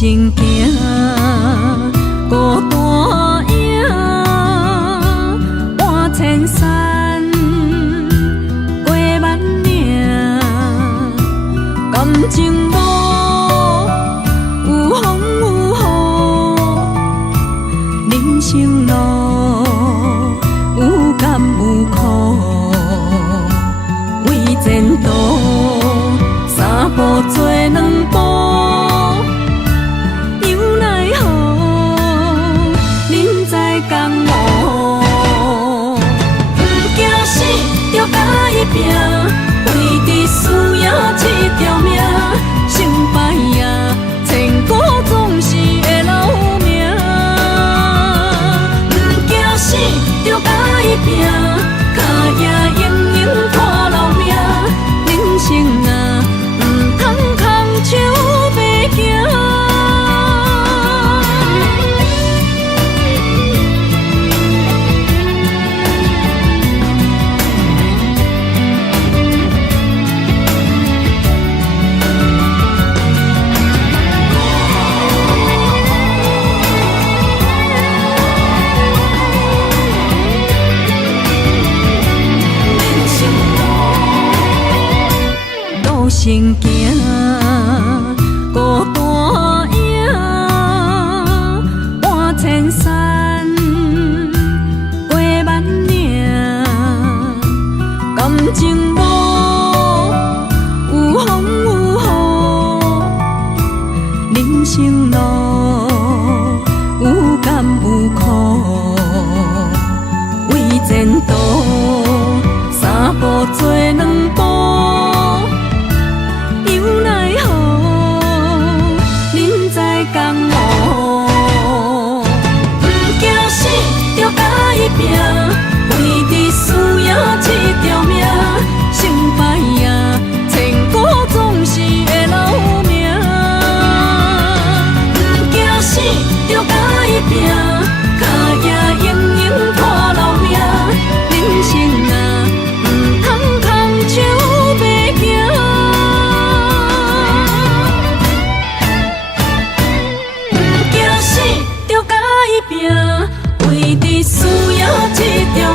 行行孤单影，半千山，过万岭，感情无有风有雨，人生路有甘有苦，为前途三步做两步。 拼，为伫输赢这条命，成败赢，千古总是会留名。不惊死，着甲伊拼，脚也用用拖留名。人生啊，唔通空手白行。 行行孤单影，半千山，过万岭，感情无有风有雨，人生路有甘有苦，为前途三步做两步。 拼，为伫输赢这条命，成败赢，千古总是会留名。不惊死，着甲伊拼，脚也用用拖留名。人生啊，唔通空手白行。不惊死，着甲伊拼。 为伫输赢这条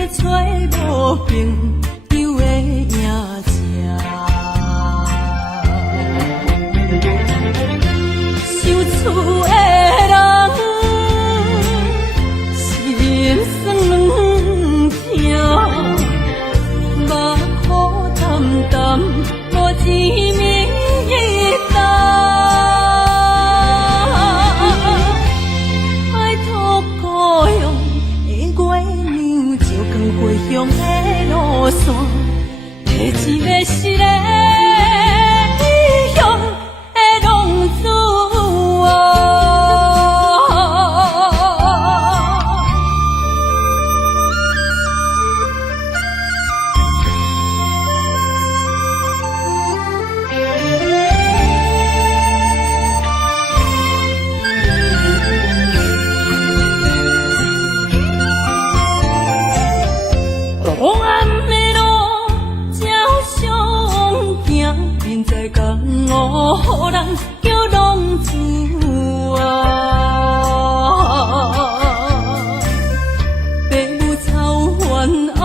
咧找无朋友的影子，想厝的人心酸软疼，目苦淡淡无滋味一担。爱托故乡的月亮，照光回乡的路线，提一个失个异乡的浪子啊。黑暗的路，照常行，明知江湖人叫浪子啊。父母操怨爱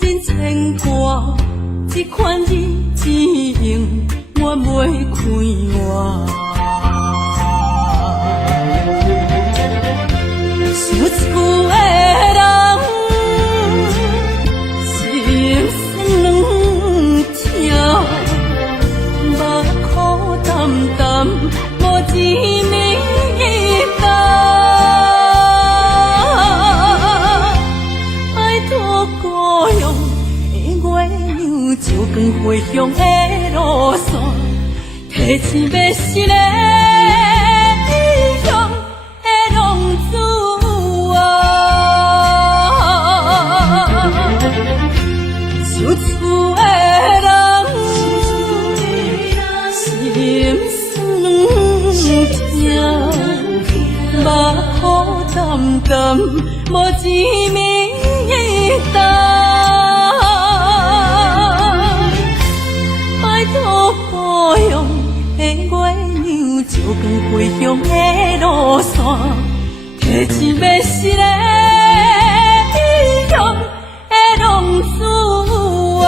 人牵挂，这款日子用我袂开换。想厝的人。心酸软疼，目苦淡淡，无滋味一担。爱托故乡的月亮，照光回乡的路线，提醒要失个异乡的浪子啊。想厝的人，心酸软疼，目苦淡淡，无滋味一担。爱托故乡的月亮，照光回乡的路线，提醒要失个异乡的浪子啊。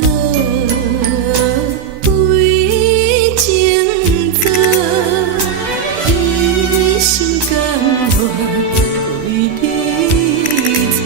恼为情做，一心甘愿为你做。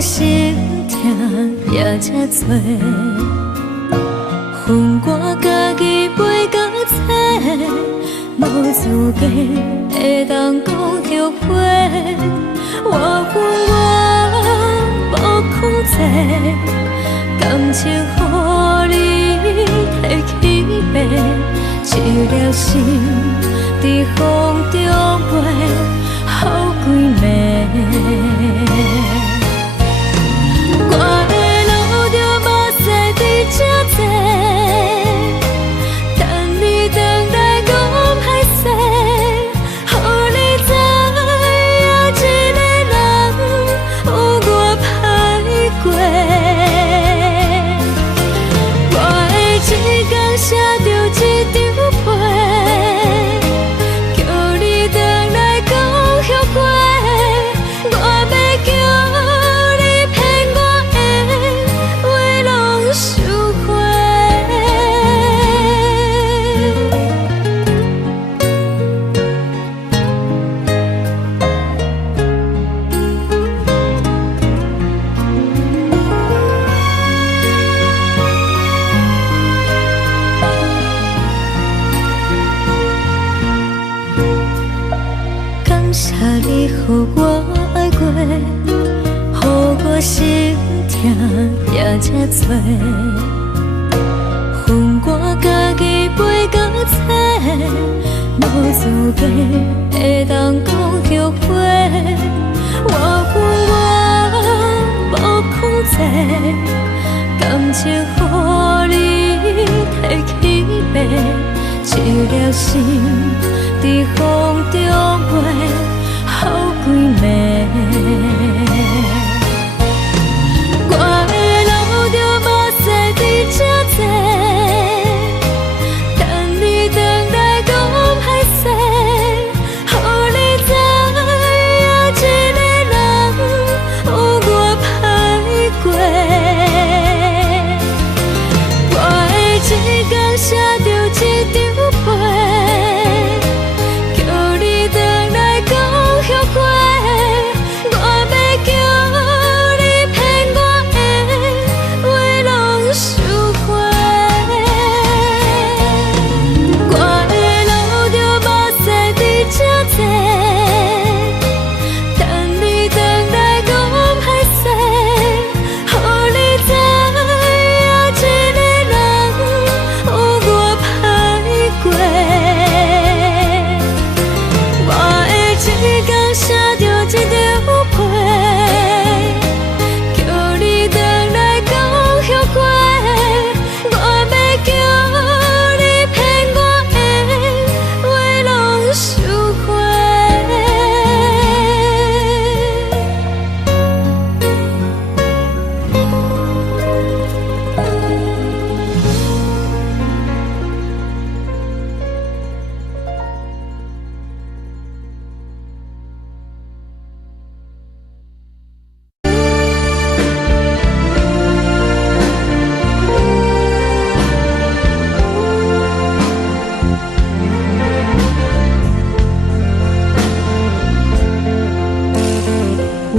心痛也这多，恨我家己袂到切，无资格会当讲后悔。我恨我无控制，感情予你摕去卖，一粒心伫风中飞，好几暝。我的路着目屎伫这多，等你回来讲歹势，予你知影一个人有我歹过。我的一天写着一张被，叫你回来讲后悔。我要叫你予我爱过，予我心痛也这多，恨我家己袂到切，无资格会当讲后悔。我恨我无控制，感情予你摕去卖，一粒心伫风中飞。好几暝，我的路着目屎伫这多，等你回来讲歹势，予你知影一个人有我歹过。我的一天写着一张被。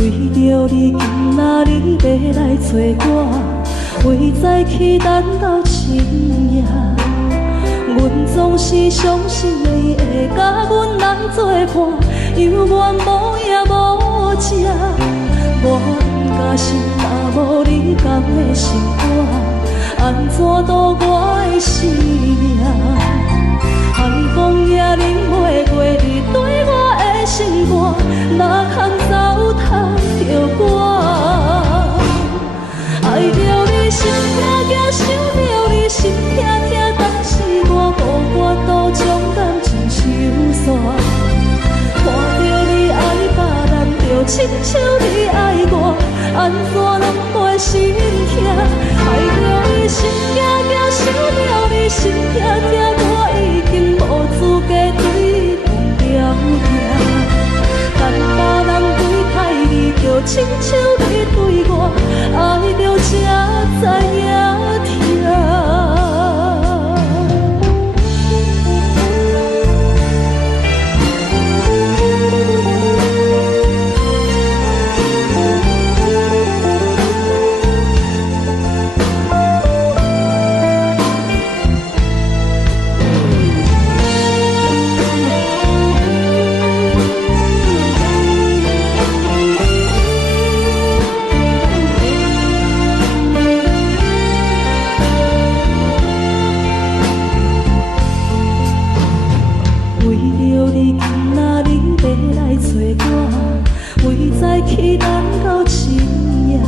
为着你，今仔日要来找我，为在去等到深夜。阮总是相信你会甲阮人作伴，犹原无影无迹。我假是若无你甘的心肝，安怎度我的生命？寒风也忍袂过你对我的心肝，哪通糟蹋着我？爱着你心痛痛，想着你心痛痛，但是我无法度将感情收煞。看着你爱别人，就亲像你爱我，安怎拢袂心痛？爱着你心惊惊，想着你心痛痛，我已经无资格对你讲条件。等别人对待你，就亲像你对我，爱着才知影痛。去等到深夜，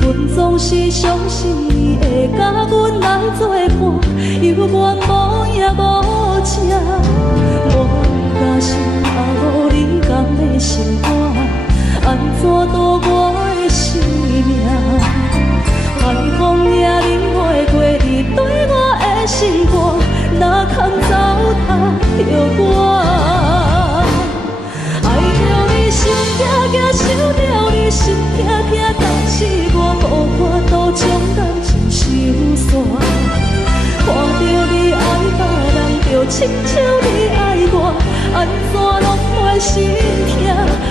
阮总是相信你会甲阮来作伴，犹原无影无迹。我假是若无你甘的心肝，安怎度我的生命？寒风也忍袂过你对我的心肝，哪通糟蹋着我？心痛痛，想着你心痛痛，但是我无法度将感情收煞。看着你爱别人，就亲像你爱我，安怎拢袂心痛？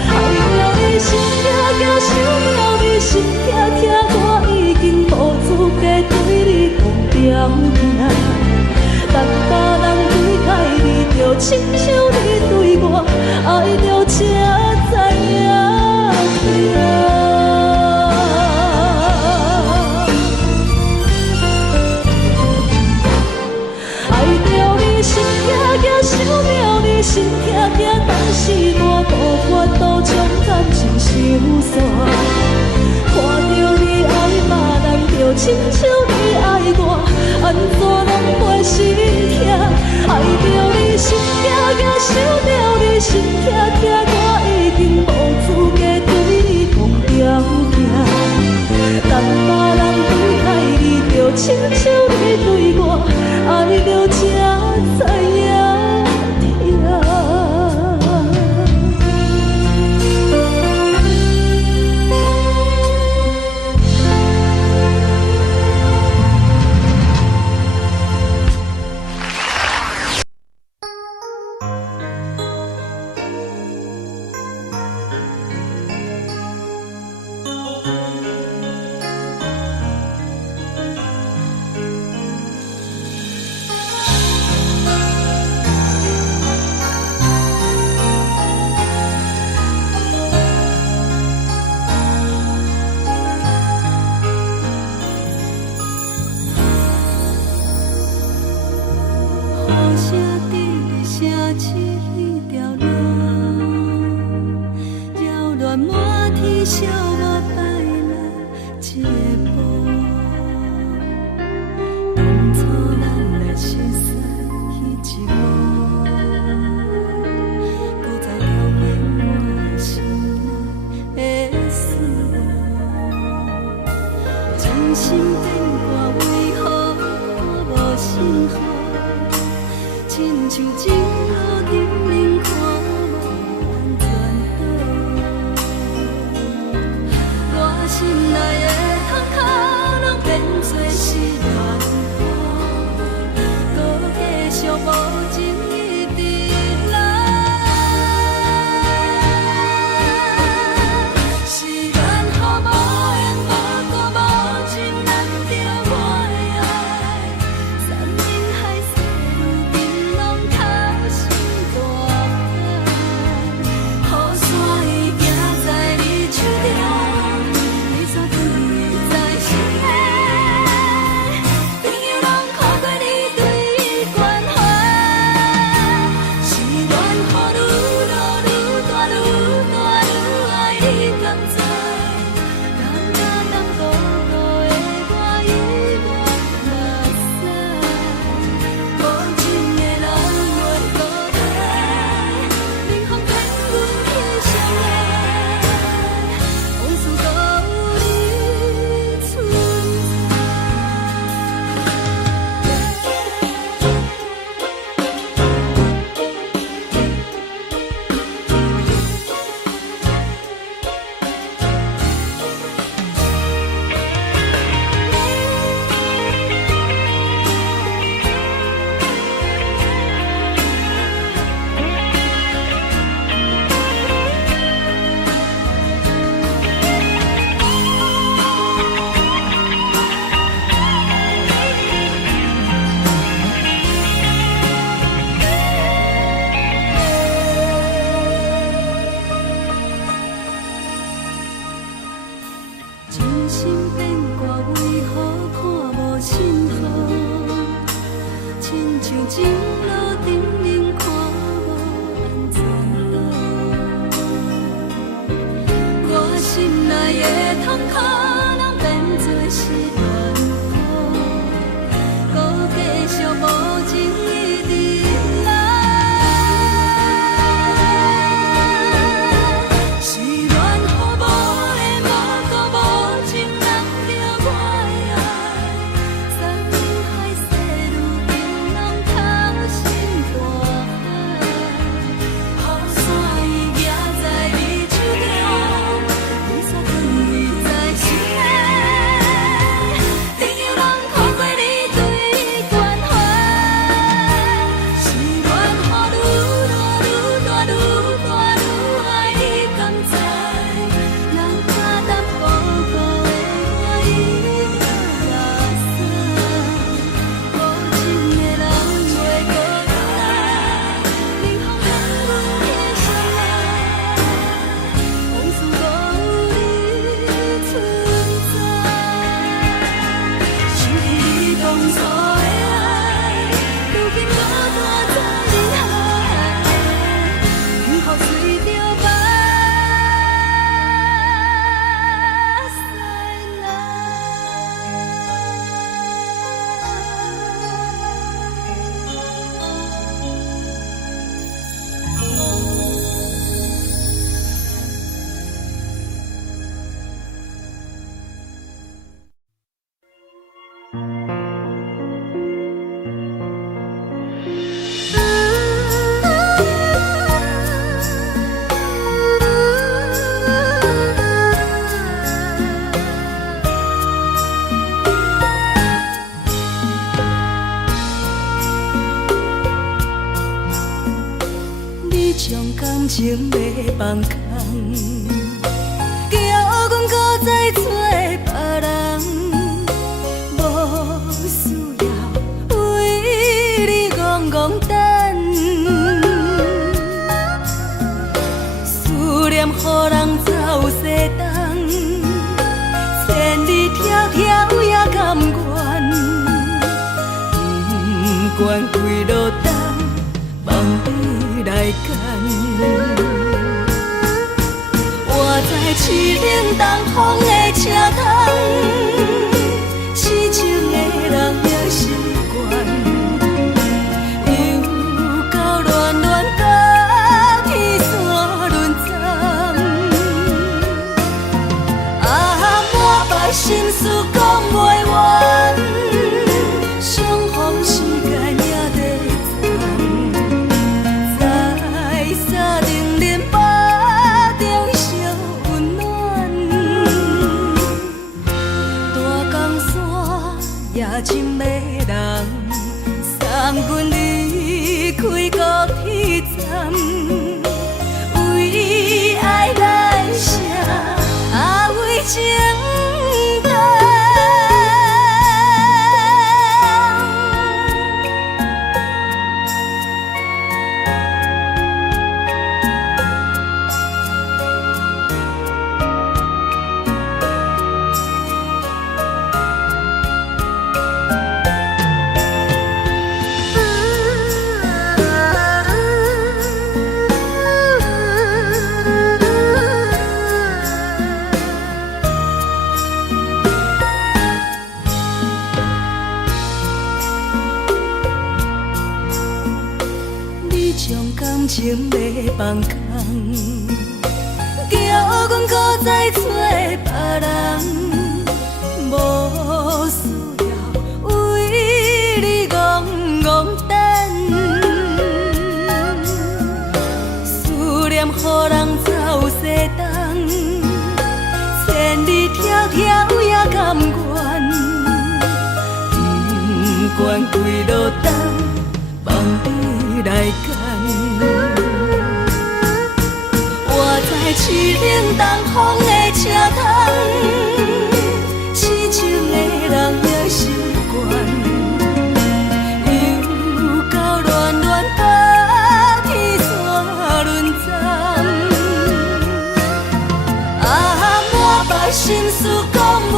爱着你心痛痛，想着你心痛痛，我已经无资格对你讲条件。等别人对待你，就亲像你对我，爱着才知影痛。爱着你心痛痛，想着你心痛痛，但是我无法度将感情收煞。看着你爱别人，就亲像你爱我，安怎拢袂心痛？爱着你心痛痛，想着你心痛痛，我已经无资格对你讲条件。等别人对待你，就亲像你对我，爱着才知影痛。心变卦为何看无信号？亲像情路沉溺看无安全岛，我心内的痛可能变作是乱雨，搁继续无情一直来。是恋予无的无辜无情人着我的爱，山海誓如今拢透心大海。雨伞已举在你手中，雨伞放你在心内，朋友人看过你对关怀，是恋予愈大愈大愈大愈爱你甘知，人假淡薄薄的我已到垃圾，无情的人袂搁来，冷风冷阮的心内，往事无你存在，想起你当初的爱，如今孤单在人海，幸福随着目屎你将感情要放空，叫阮搁再找别人，无需要为你戆戆等，思念予人走西东，千里迢迢也甘愿，不管几落冬，望你来干。我在凄冷东风的车窗，痴情的人也习惯，又到恋恋到天山沦陷。满腹心事讲袂完，相逢时间也在站，在沙定林巴中烧温暖。大江山夜深的人，送阮离开高铁站，为爱来写，为情等。将感情要放空，叫阮搁再找别人，无需要为你戆戆等，思念予人走西东，千里迢迢也甘愿，不管几落冬，望你来干。我在凄冷东风的车窗，痴情的人也习惯，又到恋恋到天山沦陷。满腹心事讲袂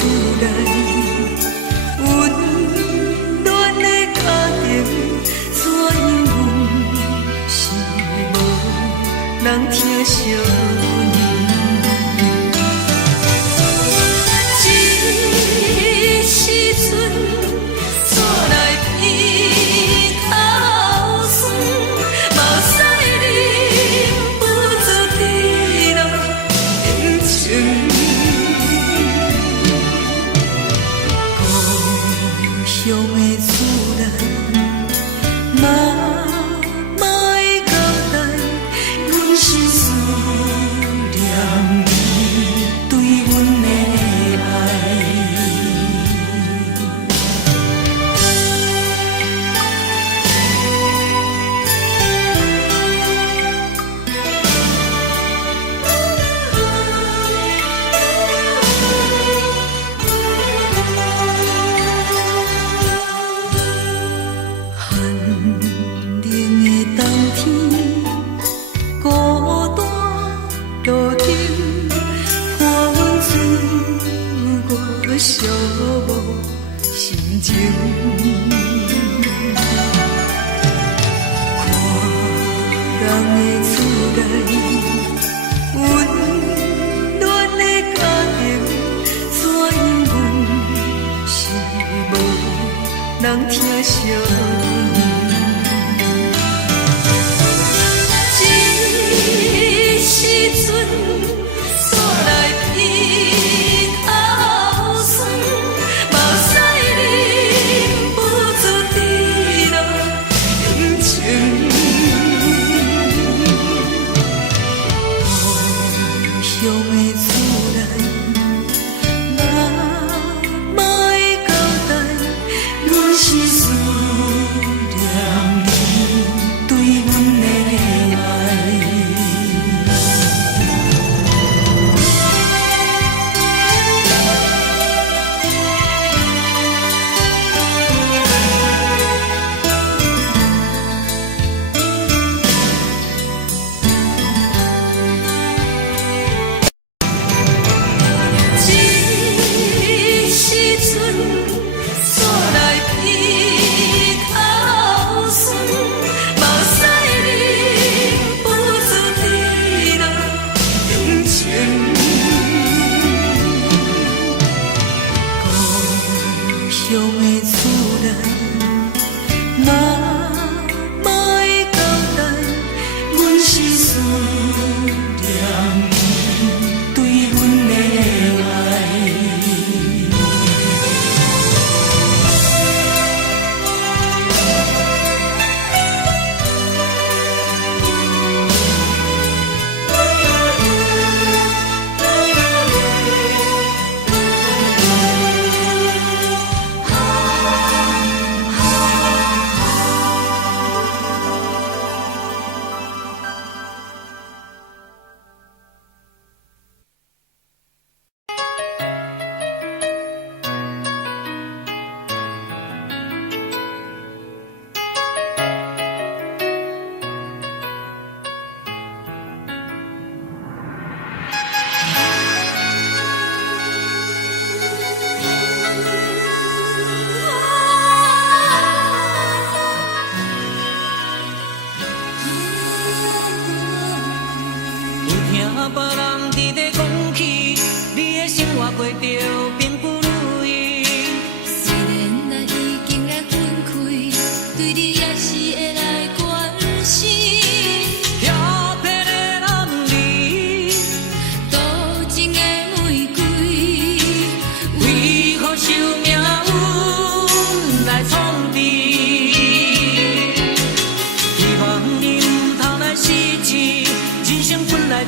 厝内，温暖的家庭，怎因阮是无人疼惜？这时阵厝内鼻口酸，嘛使啉不出滴落情情。故乡的厝内，妈妈的交代，阮是思念你对阮的爱。寒冷的冬天，孤单路灯，看阮自我寂寞心情。看人的厝内，温暖的家庭，怎因阮是无人疼惜？这时阵，厝内鼻口酸，嘛使啉不出滴落情情。故乡的厝内，妈妈的交代，阮是思念你对阮的爱。这时阵，厝内鼻口酸，嘛使啉不出滴落情情。故乡的厝内，妈妈的交代，阮是思念你对阮的爱。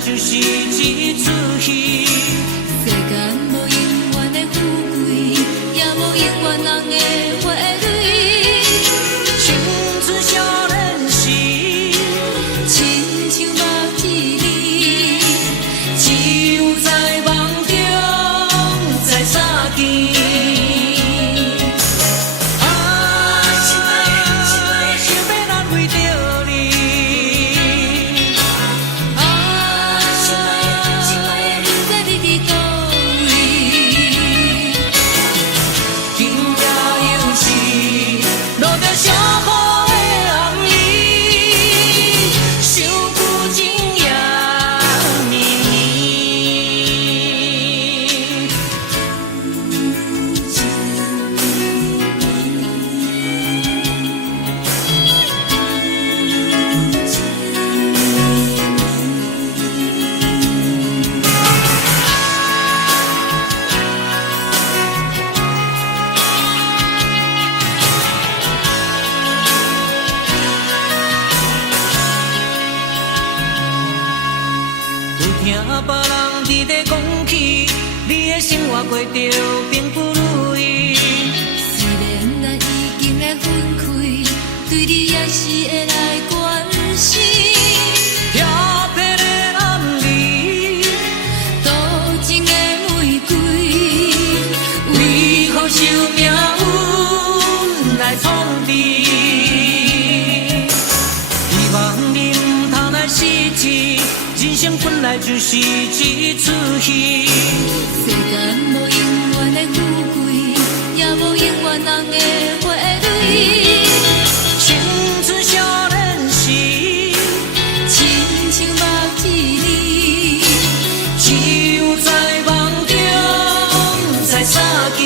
就是一出戏。世间无永远的富贵，也无永远人的花蕊。青春少年时，亲像目睭里，只有在梦中才相见。活过着并不如意。虽然咱已经来分开，对你也是会来关心。漂泊的男儿，多情的玫瑰，为何受命运来创治？希望你唔通来失志，人生本来就是一出戏。世间无永远的富贵，也无永远人的花蕊。青春少年时，亲像目一年，只有在梦中才相见。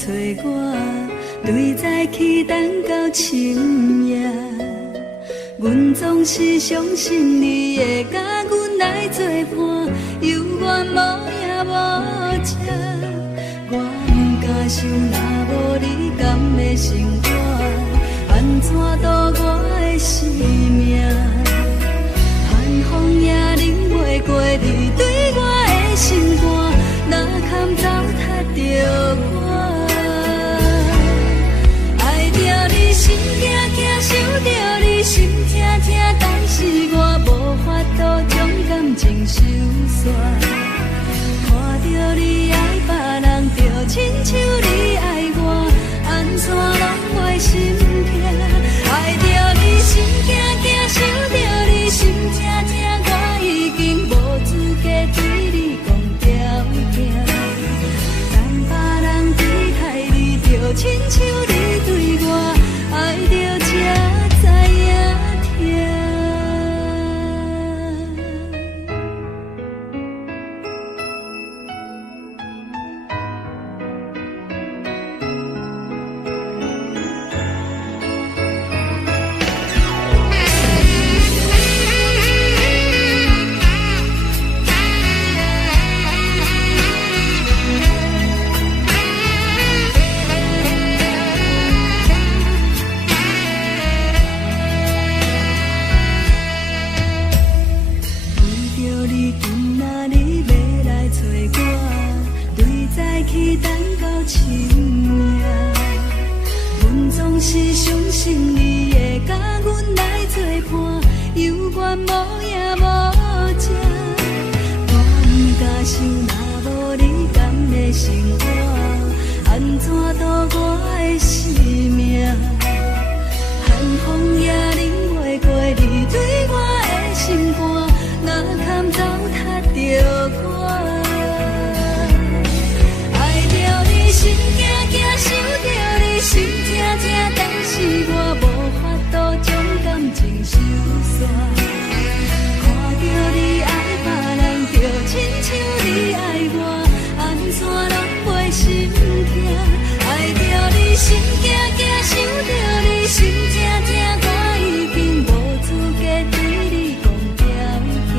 找我，对早起等到深夜。阮总是相信你会甲阮来作伴，犹原无影无迹。我不敢想，若无你甘的生活，安怎度我的生命？寒风也忍袂过你对我的心肝，哪堪糟蹋着我？爱着你心惊惊，想着你心痛痛，但是我无法度将感情收煞。看着你爱别人，就亲像你爱我，安怎拢袂心痛？爱着你心惊惊，想着你心痛痛，我已经无资格对你讲条件。等别人对待你，就亲像你对我，爱着才知影痛。是相信你会甲阮来作伴，犹原无影无迹。我不敢想，若无你甘的生活，安怎度我的生命？寒风也忍袂过你对我的心肝，哪堪糟蹋着我？爱着你心惊惊，想着你心痛痛，但是我无法度将感情收煞。看着你爱别人，就亲像你爱我，安怎拢袂心痛？爱着你心惊惊，想着你心痛痛，我已经无资格对你讲条件。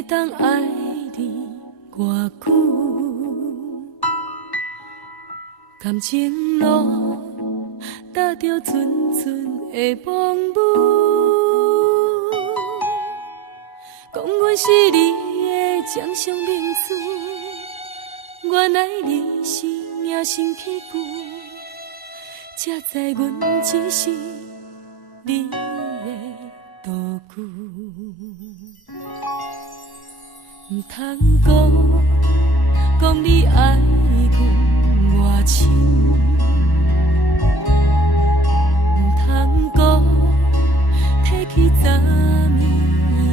会当爱你偌久？感情路踏着纯纯的梦雾，讲阮是你的掌上明珠，原来你是命生起句，才知阮只是你的道具。唔通讲你爱阮偌深，唔通讲提起昨暝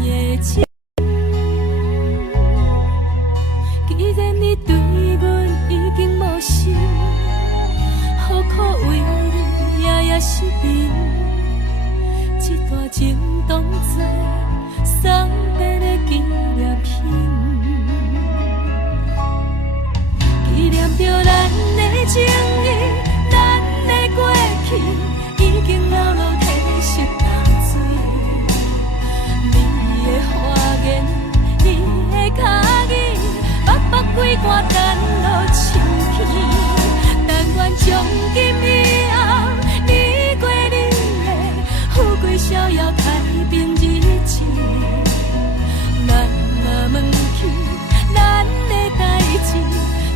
的情。既然你对阮已经无心，何苦为你夜夜失眠？这段情当作送别的纪念品，纪念着咱的情谊，咱的过去已经老老褪色淡水。你的花言，你的脚语，白白几挂等落深天。但愿从今以后，你过你的富贵逍遥太平日子。咱若问起咱的代志，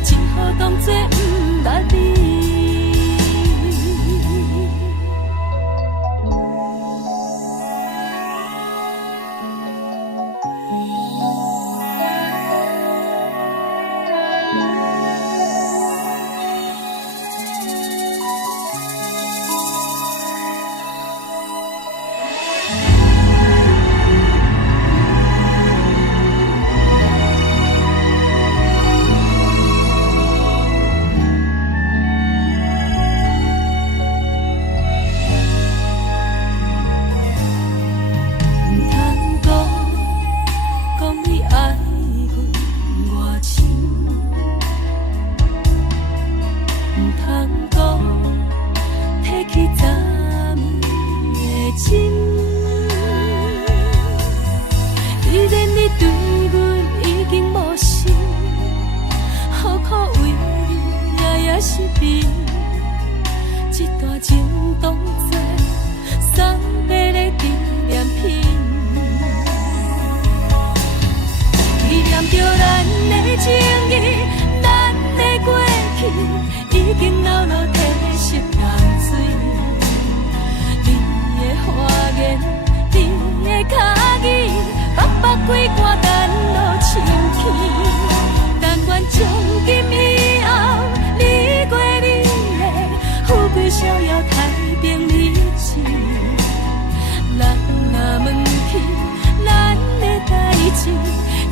只好当作不捌你。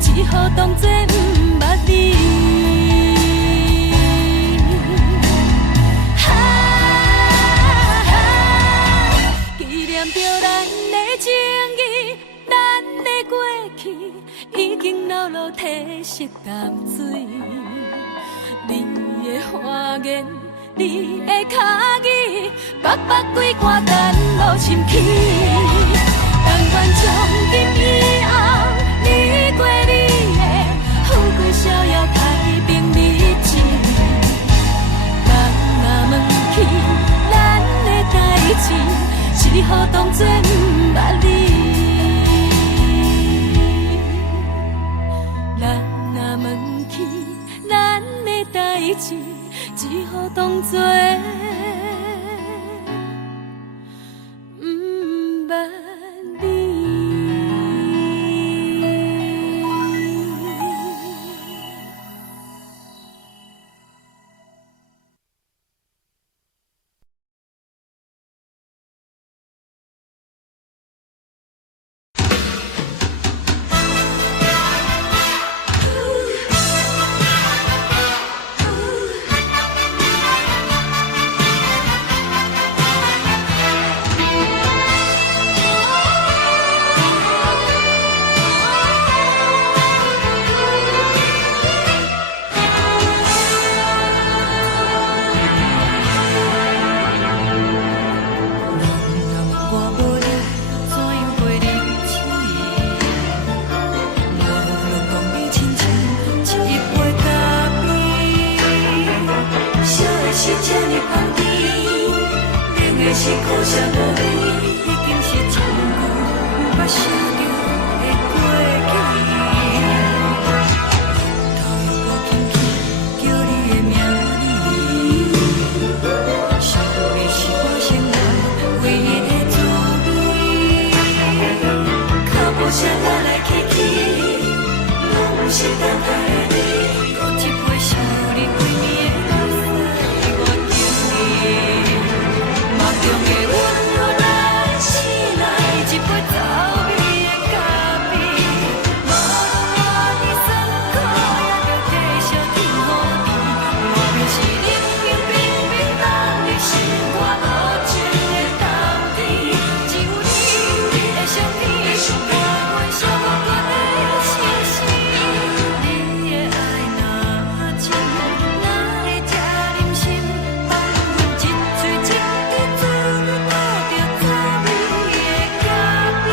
只好当作不捌你。纪念着咱的情谊，咱的过去已经老老褪色淡水。你的花言，你的脚语，白白几挂等落深起。但愿从今以后，你过你的富贵逍遥太平日子。咱若问起咱的代志，只好当作不捌你。咱若问起咱的代志，只好当作啥来来去去，拢不是等待你。搁一杯想你几暝的目屎，我求你。梦中的阮落来醒来，一杯走味的咖啡。无论我呢酸苦，也着继续甜乎甜。我就是冷冷冰冰放你心，我无情的冬天。只有你的相片，我阮寂寞过的心事。你的爱若真，哪会这忍心？放阮一嘴一滴水，倒着走味的咖啡。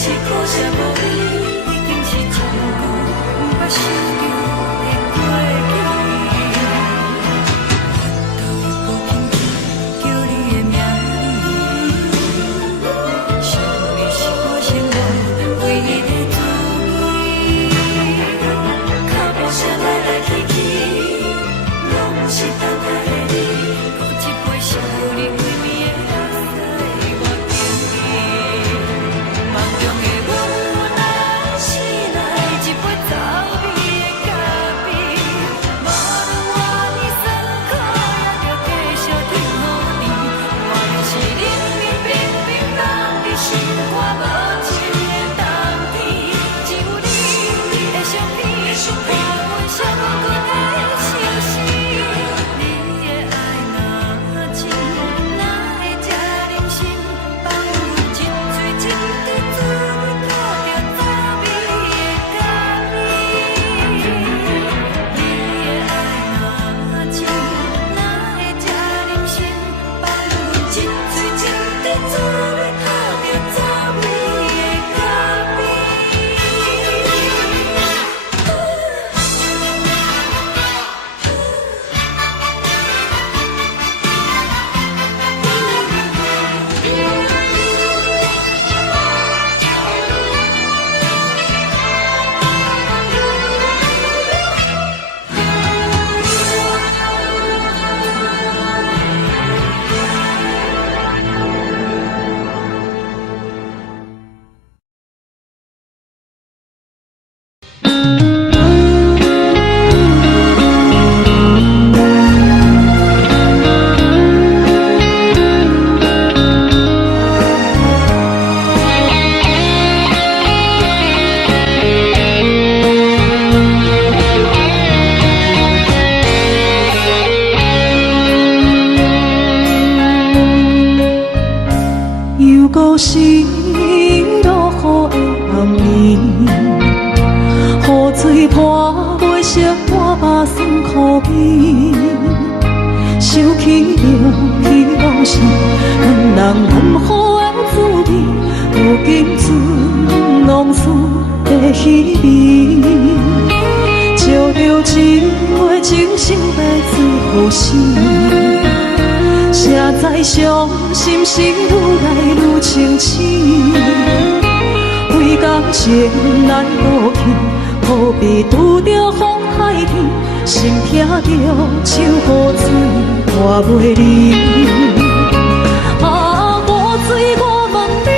是苦涩无味，已经是一句不捌想着的过去。头又搁轻轻叫你的名字，想你是我生活唯一的滋味。脚步声来来去去，拢是等待的你。搁一杯想你几暝的目屎，我求你。梦中的阮来醒来，一杯走味的咖啡。无论我呢酸苦，也着继续甜乎甜。我就是冷冷冰冰放你心，我无情的冬天。只有你的相片，我阮寂寞过的心事。你的爱若真，哪会这忍心？放阮一嘴一滴水，倒着走味的咖啡。你的爱若真，哪会这忍心？放阮一嘴一滴水，倒着走味的咖啡。又搁是落雨的暗暝，雨水泼袂熄我目酸苦味，想起着彼往事，恋人难好的滋味，如今存往事的稀微，照着一杯情深白水予死。谁知伤心事愈来愈清醒，为感情难渡去，何必拄着风海天，心痛着像雨水拖袂离。啊，雨水，我问你，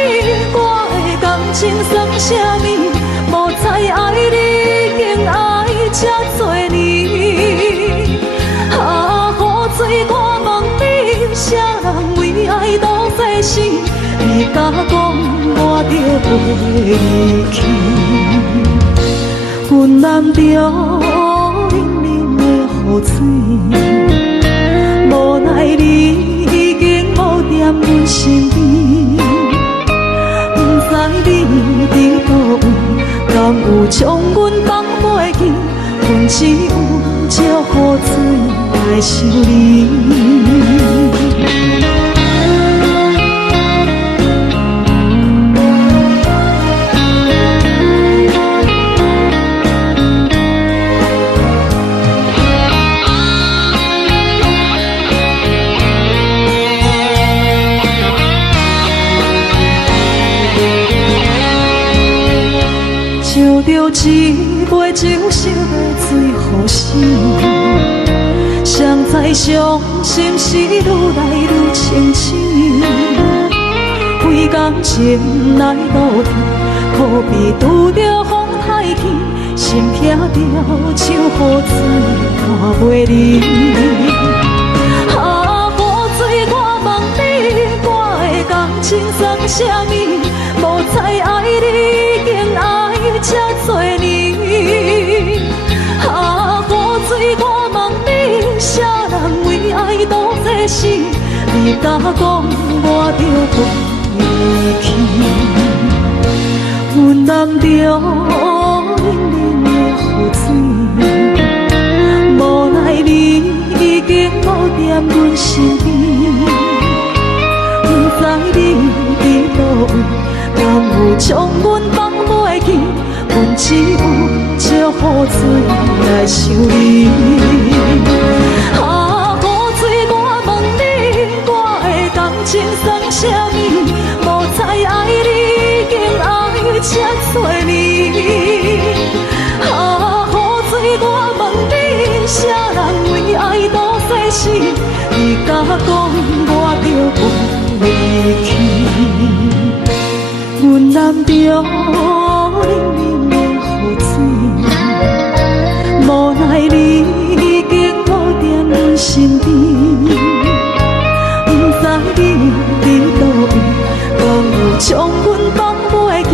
我的感情算啥物？无知爱你已经爱这多年。啊，雨水，我问你，啥人为爱赌世事？你敢讲我着袂离去？阮淋着冷冷的雨水，无奈你已经无�49阮身边。不知你伫倒位，敢有将阮放袂记？阮只有借雨水来想你。烧着一杯酒色的水予醒，谁知伤心事愈来愈清醒。几工前来倒停，可比拄着风太轻，心痛着像雨水看袂离。啊，雨水，我问你，我的感情算啥物？无再爱你，竟爱这多年。啊，雨水，我问你，啥人为爱赌这死？你甲讲我着过离去，阮淋着冷冷的雨水，无奈你已经无踮阮身边，不知你伫倒位。敢有将阮放袂记？阮只有借雨水来想你。啊，雨水，我问你，我的感情算啥物？无再爱你，竟爱这多年。啊，雨水，我问你，啥人为爱赌世事？你甲讲我着过离去。阮淋着冷冷的雨水，无奈你已经无踮阮身边，不知你伫倒位，敢有将阮放袂记？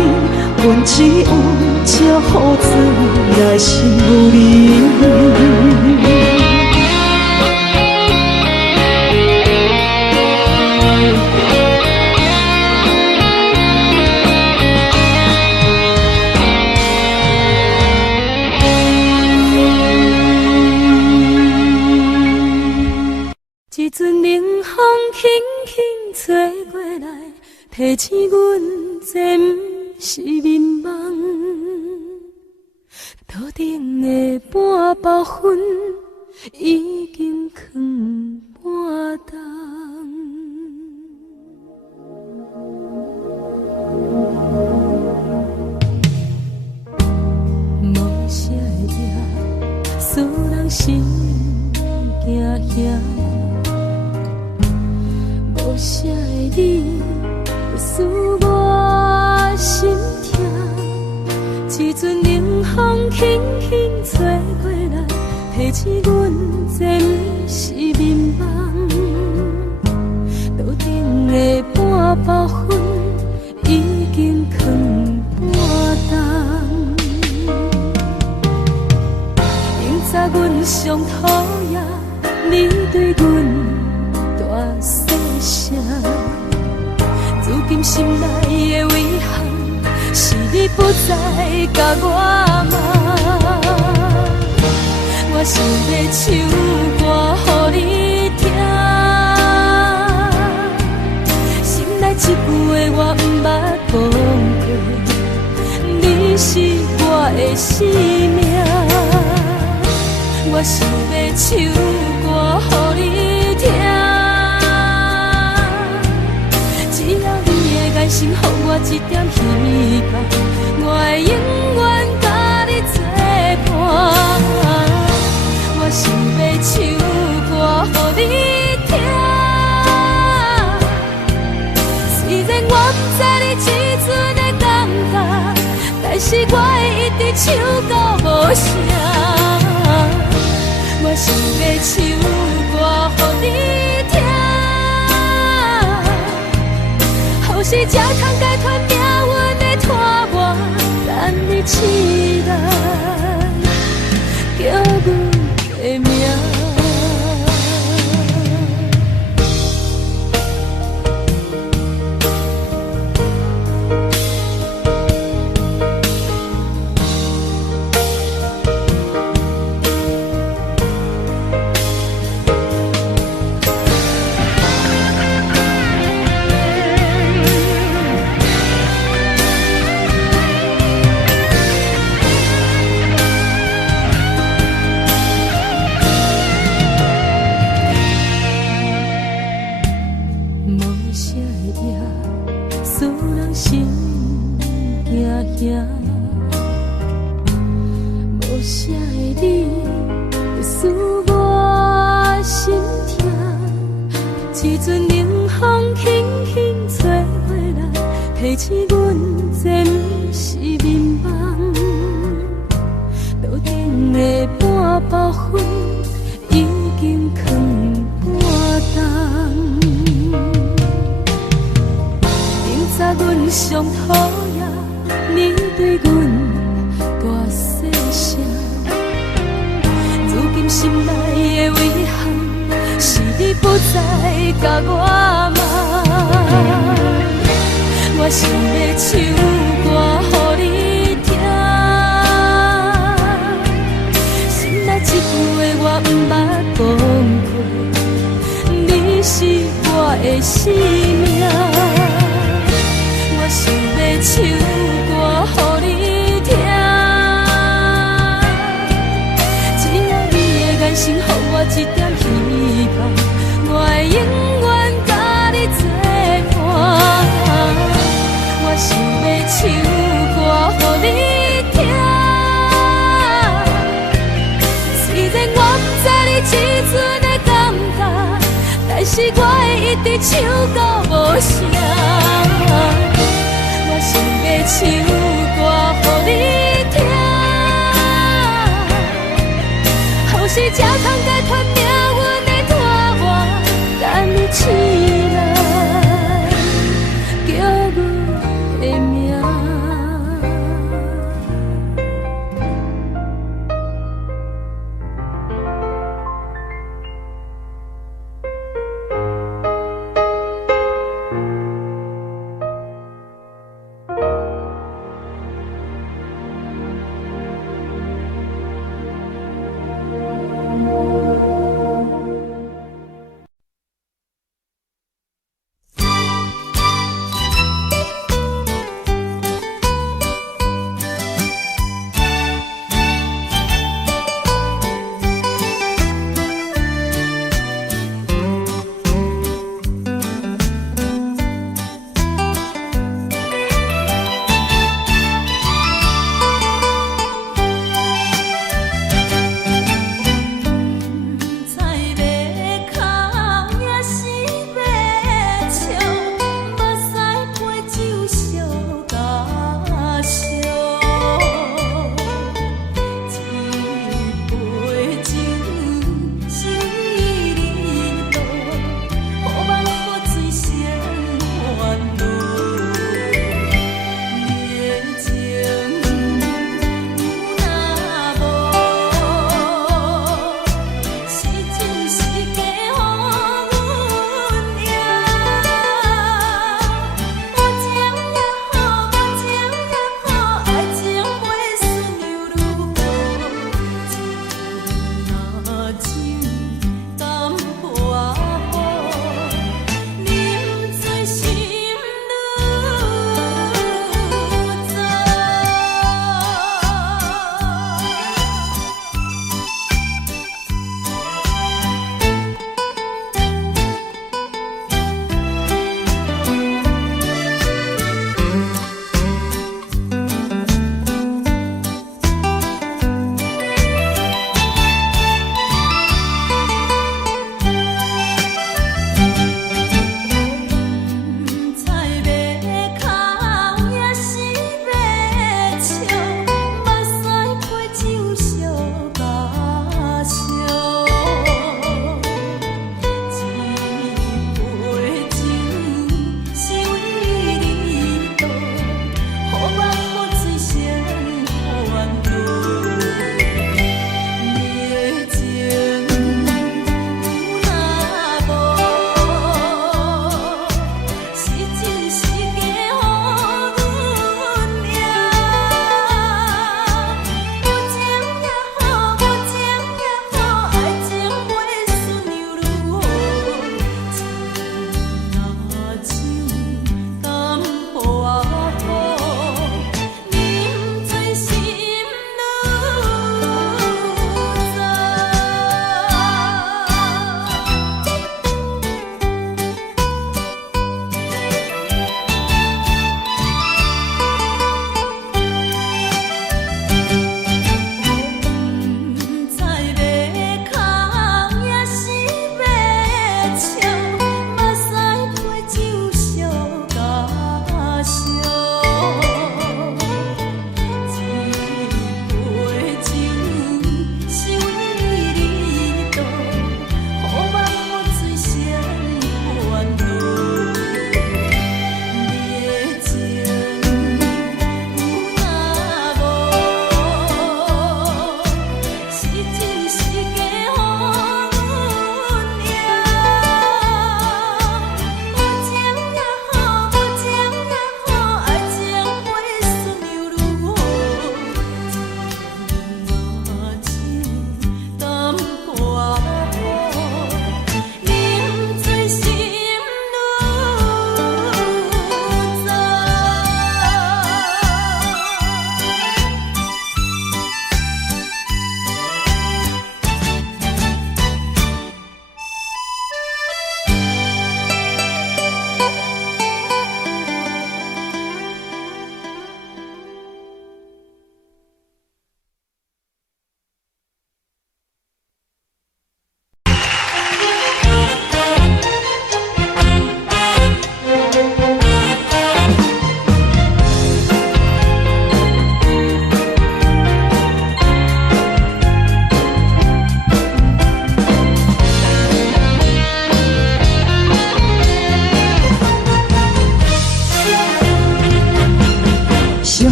阮只有借雨水来想你。一阵冷风轻轻吹过来，提醒阮这不是眠梦。头顶的半包云已经藏半冬。无啥会惹，使人心惊惊。无啥的你，会使我心痛。一阵冷风轻轻吹过来，提醒阮这不是眠梦。头顶的半包云已经藏半冬。明早阮上讨厌你对阮大细声，如今心内的遗憾，是你不再甲我骂。我想要唱歌予你听，心内一句话我不捌讲过，你是我的生命。我想要唱歌予你听，只要你会爱心，予我一点希望，我会永远甲你作伴。我想要唱歌予你听，虽然我不知你这阵的感觉，但是我会一直唱到无声。我想要唱歌予你听，后世才通解脱命运的拖磨，等你起来叫阮的名。写的你，会使我心痛。一阵冷风轻轻吹过来，提醒阮这不是眠梦。路顶的半包烟已经藏半冬。明早阮上讨厌你对阮大细声，如今心内的遗憾，是你不再甲我问。我想要唱歌予你听，心内一句话我不捌讲过，你是我的生命。我想要唱歌予你听，只要你的眼神给我一点希望，我会永远甲你作伴。我想要唱歌予你听，虽然我不知你这阵的感觉，但是我会一直唱到无声。我想要唱歌予你听，后世才通解脱命运的拖磨，等你醒来叫阮的名。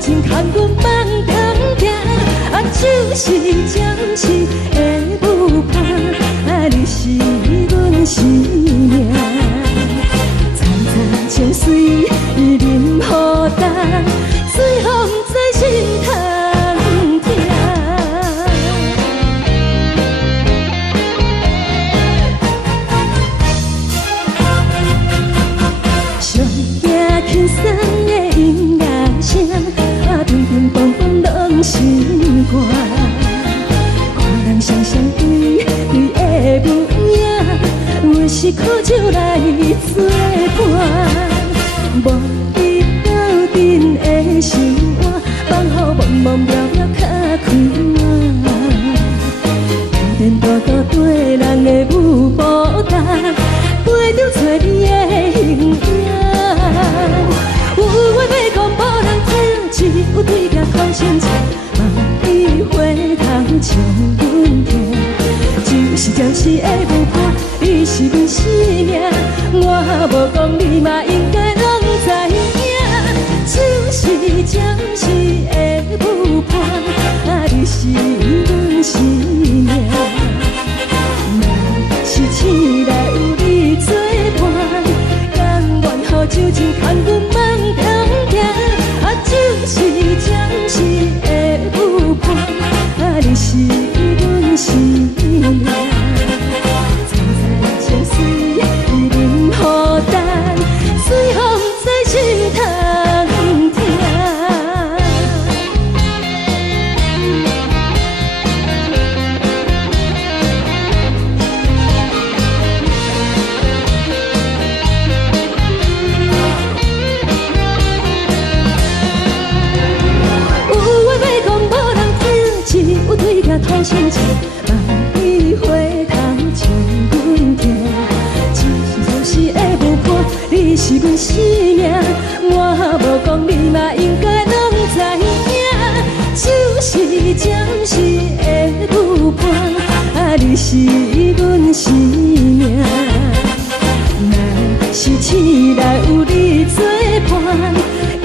情牵阮梦中行，啊，就是暂时的舞伴，啊，你是阮生命。层层情水任孤单，水风在心头痛。上惊轻松的音乐声，啊，乒乒乓乓拢心肝。看人双双对对的舞影，阮是苦酒来作伴。无伊斗阵的心肝，放乎茫茫渺渺较开满。颠颠倒倒对人的舞步单，陪着找你的形影。有话要讲无人听，只有对镜空心情，梦里花香将阮听。就是暂时的舞伴，你是阮生命，我无讲你嘛应该拢知影。就是暂时的舞伴，啊，你是阮生命。若是醒来有你作伴，甘愿予酒精牵阮梦中行。啊，就是暂时的舞伴，啊，你是阮生命。层层情水任孤单，水风在心头痛。有话要讲无人听，只有对镜吐心情，梦里花香将阮听。就是的舞伴，你是阮生命，我无讲你嘛应该拢知影。就是暂时的舞伴，啊，你是阮生命。若是醒来有你作伴，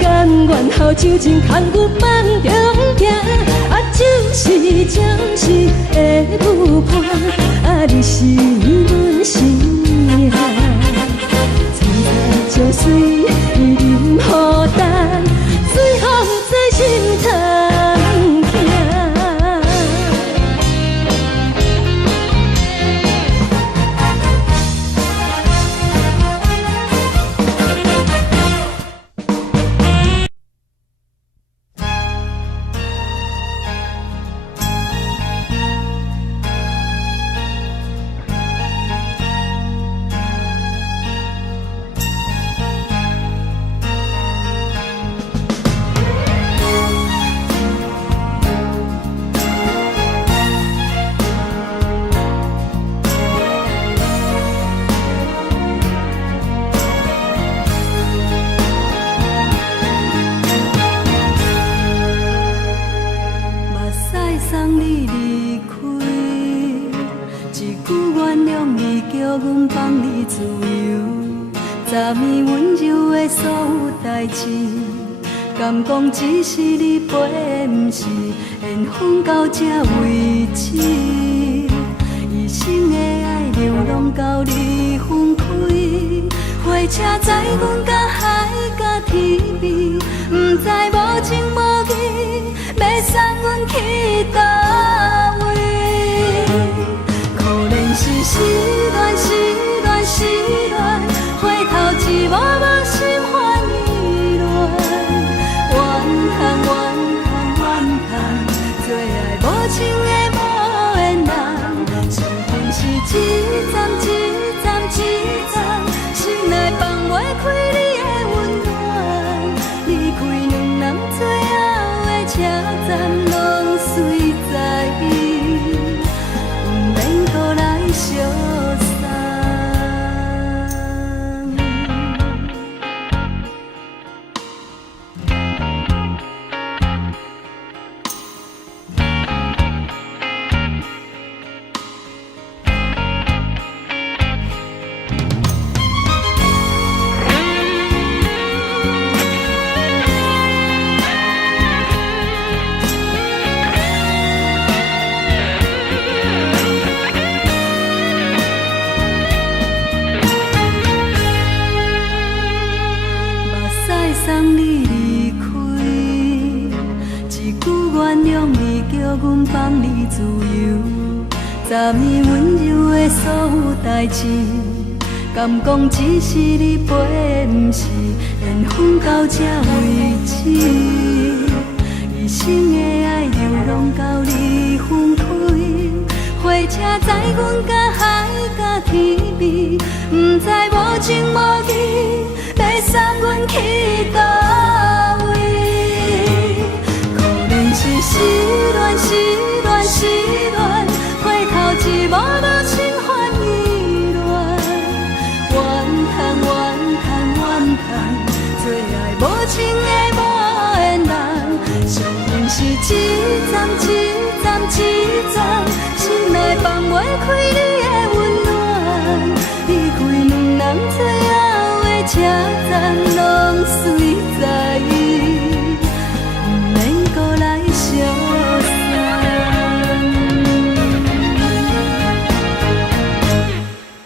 甘愿予酒精牵阮梦中行。啊，就是暂时的舞伴，啊，你是阮生命。层层情水任孤单，水风在心头痛。敢讲只是你陪，不是缘分到这为止。一生的爱流浪到你分开，火车载阮甲海甲天边，不知无情无义，要送阮去倒位？可怜是失恋，失恋，失恋，回头一幕幕心烦意乱。怨叹，怨叹，怨叹，最爱无情的无缘人。生命是一站一站一站，心内放袂开你的温暖。离开两人最后的车站，拢随在。昨暝温柔的所有代志，敢讲只是你陪，不是缘分到这为止。一生的爱流浪到你分开，火车载阮甲海甲天边，不知无情无义，要送阮去倒位？可能是失恋，失恋，失恋，回头一幕幕心烦意乱，怨叹，怨叹，怨叹，最爱无情的无缘人，上恨是一站一站一站，心内放袂开你的温暖，离开两人最后的车站，拢随在意，不免搁来相送。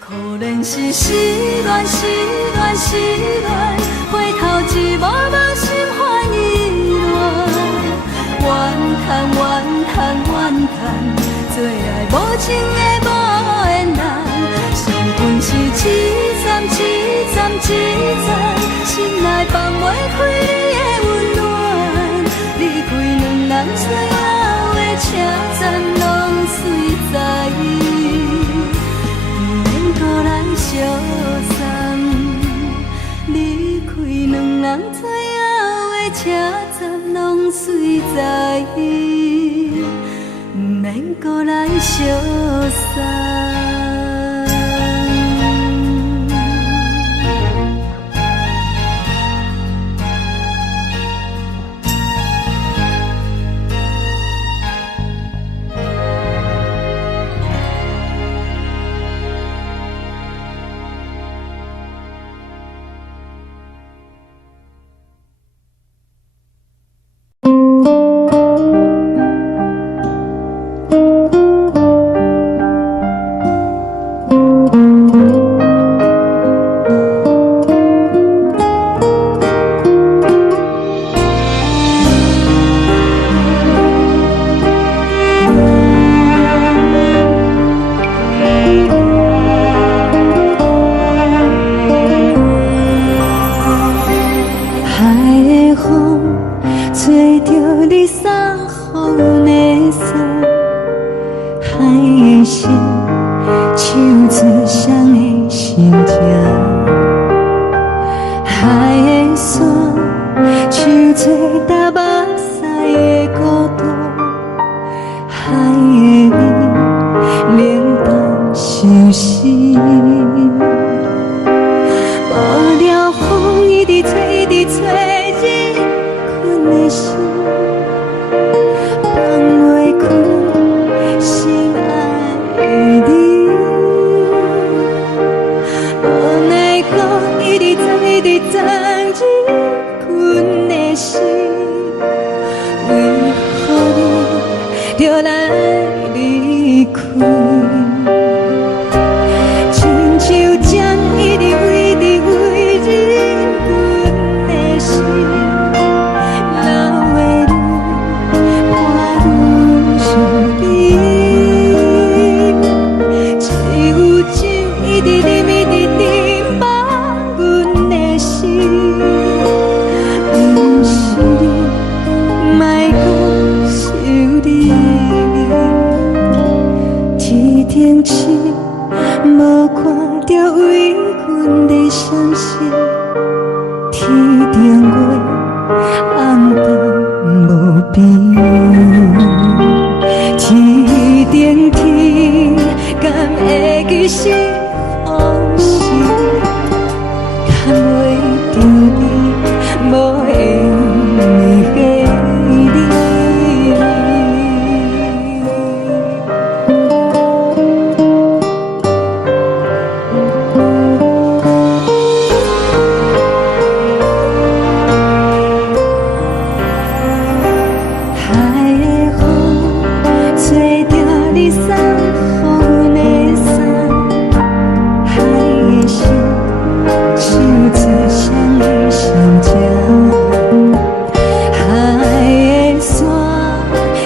可能是失恋，失恋，失恋，回头一幕幕心烦意乱，怨叹，怨叹，怨叹，最爱无情的无缘人，上恨是一站一站一站，心内放袂开你的温暖，离开两人最后的车站，拢随在意，不免搁来相送。离开两人最后的车站，拢随在意，不免搁来相送。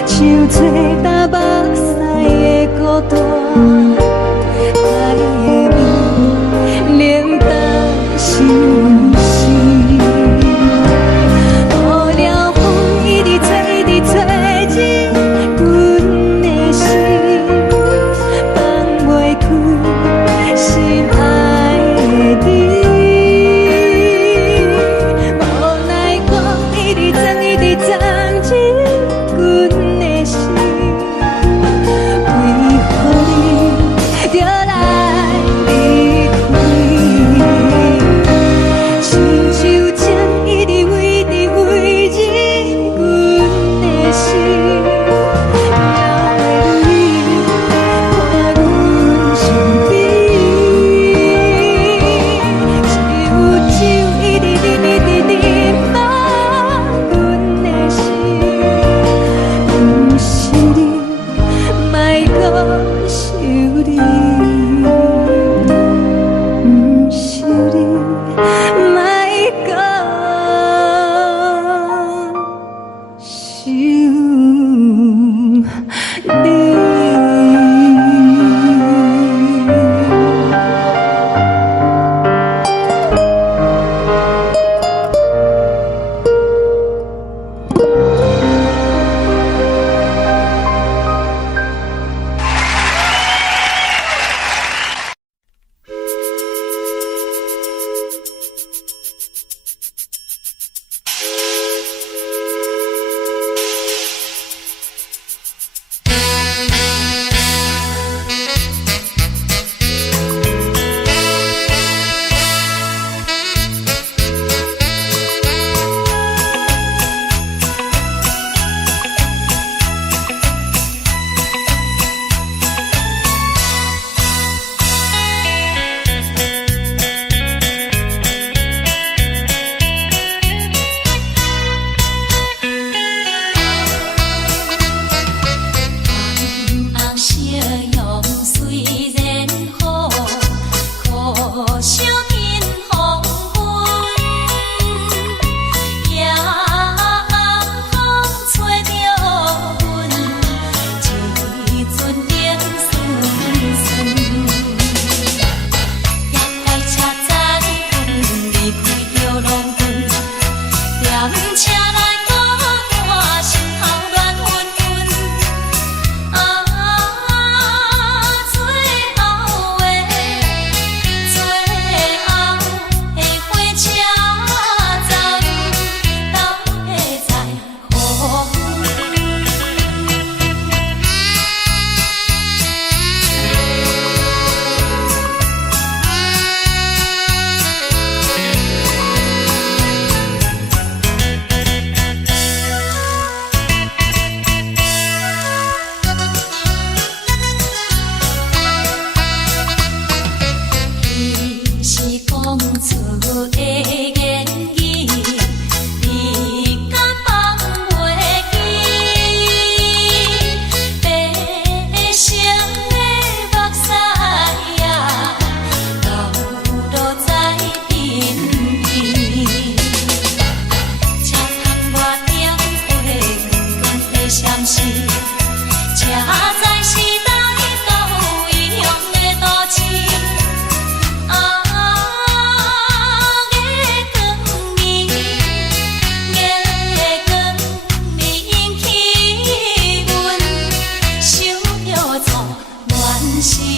像吹打目屎的孤单。爱的你，冷淡心事。雨了风一直吹，一直吹入阮的心，放袂开心爱的你。无奈光一直钻，一直钻进阮的心，为何你就来离开？亲像针一直围着围入阮的心，了的你看阮伤悲，一有酒一直啉，一直啉满阮的心，不是你，莫搁想你，不是你，莫搁想你。心。